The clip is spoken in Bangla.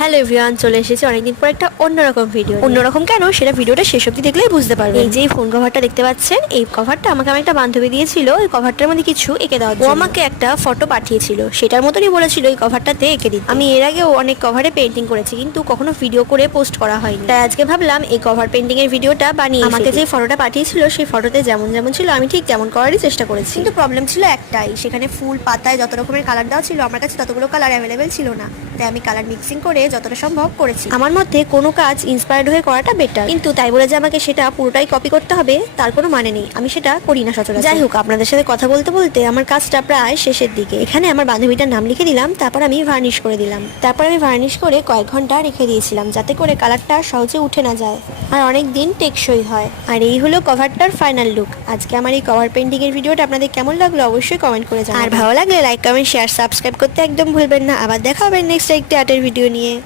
হ্যালো এভরিওয়ান, চলে এসেছি অনেকদিন পর একটা অন্যরকম ভিডিও। অন্যরকম কেন সেটা ভিডিওটা শেষ অবধি দেখলেই বুঝতে পারবে। এই যে ফোন কভারটা দেখতে পাচ্ছেন, এই কভারটা আমাকে আমার একটা বান্ধবী দিয়েছিল। এই কভারটার মধ্যে কিছু এঁকে দেওয়ার জন্য ও আমাকে একটা ফটো পাঠিয়েছিল, সেটার মতনই বলেছিল এই কভারটাতে এঁকে দিতে। আমি এর আগেও অনেক কভারে পেন্টিং করেছি, কিন্তু কখনো ভিডিও করে পোস্ট করা হয়নি। তাই আজকে ভাবলাম এই কভার পেন্টিং এর ভিডিওটা বানিয়ে আমাকে যে ফটোটা পাঠিয়েছিল সেই ফটোতে যেমন যেমন ছিল আমি ঠিক তেমন করারই চেষ্টা করেছি। কিন্তু প্রবলেম ছিল একটাই, সেখানে ফুল পাতায় যত রকমের কালার দেওয়া ছিল আমার কাছে ততগুলো কালার অ্যাভেলেবেল ছিল না। তাই আমি কালার মিক্সিং করে যতটা সম্ভব করেছি। আমার মধ্যে কোনো কাজ ইন্সপায়ার্ড হয়ে করাটা বেটার, কিন্তু তাই বলে যে আমাকে সেটা পুরোটাই কপি করতে হবে তার কোনো মানে নেই। আমি সেটা করি না সচরাচর। যাই হোক, আপনাদের সাথে কথা বলতে বলতে আমার কাজটা প্রায় শেষের দিকে। এখানে আমার বান্ধবীটার নাম লিখে দিলাম, তারপর আমি ভার্নিশ করে দিলাম। তারপর আমি ভার্নিশ করে কয়েক ঘন্টা রেখে দিয়েছিলাম, যাতে করে কালারটা সহজে উঠে না যায় আর অনেক দিন টেকসই হয়। আর এই হলো কভারটার ফাইনাল লুক। আজকে আমার এই কভার পেন্টিং এর ভিডিওটা আপনাদের কেমন লাগলো অবশ্যই কমেন্ট করে জানাবেন। আর ভালো লাগলে লাইক, কমেন্ট, শেয়ার, সাবস্ক্রাইব করতে একদম ভুলবেন না। আবার দেখা হবে নেক্সট একটি আর্টের ভিডিও নিয়ে।